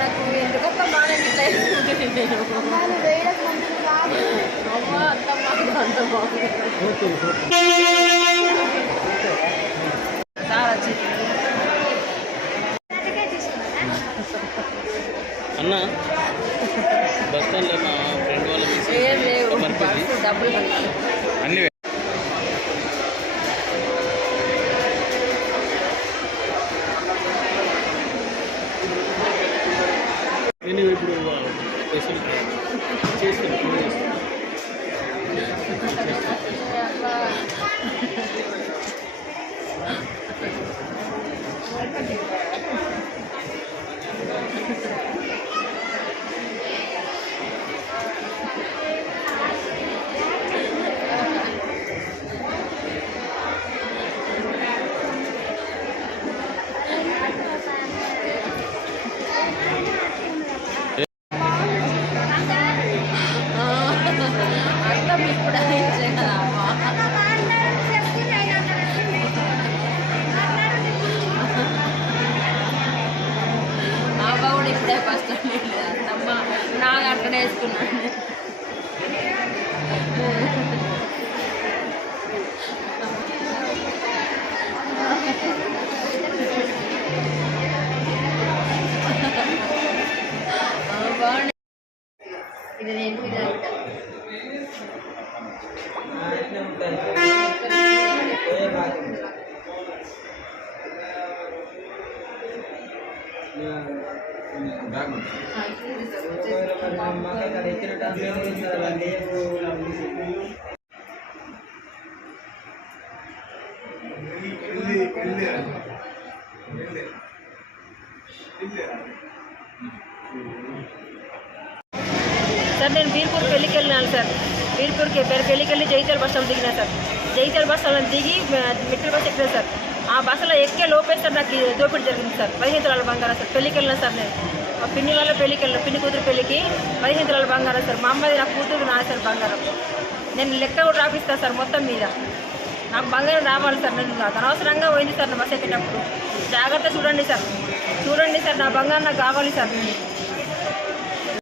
నాకు ఎందుకొక్క మానే ఇట్లా అన్న బస్ స్టాండ్లో మా ఫ్రెండ్ వాళ్ళ డబ్బులు అన్ని నేను ఇప్పుడు చేస్తాను ఫస్ట్ అమ్మ నాకు అట్లనే వేసుకున్నాను. బాగుంది ఇది నేను సార్ నేను బీర్పూర్ పెళ్ళికి వెళ్ళినాను సార్. బీర్పూర్కి పెళ్ళికి వెళ్ళి జైతల్ బస్ స్టాండ్ దిగినా సార్. జైతల్ బస్ స్టాండ్ దిగి మెట్రో బస్ ఎక్కినా సార్. ఆ బస్సులో ఎక్కే లోపే సార్ నాకు దోపిడీ జరిగింది సార్. 15 తులాల బంగారం సార్. పెళ్ళికి వెళ్ళినా సార్ నేను. మా పిన్ని వాళ్ళ పెళ్ళికి వెళ్ళిన పిన్ని కూతురు పెళ్ళికి 15 తులాల బంగారం సార్. మా అమ్మది నా కూతురు నా సార్ బంగారం. నేను లెక్క కూడా రాపిస్తాను సార్ మొత్తం మీద. నాకు బంగారం రావాలి సార్. నేను అనవసరంగా పోయింది సార్ నా బస్ ఎక్కేటప్పుడు. జాగ్రత్త చూడండి సార్. చూడండి సార్, నా బంగారం నాకు కావాలి సార్.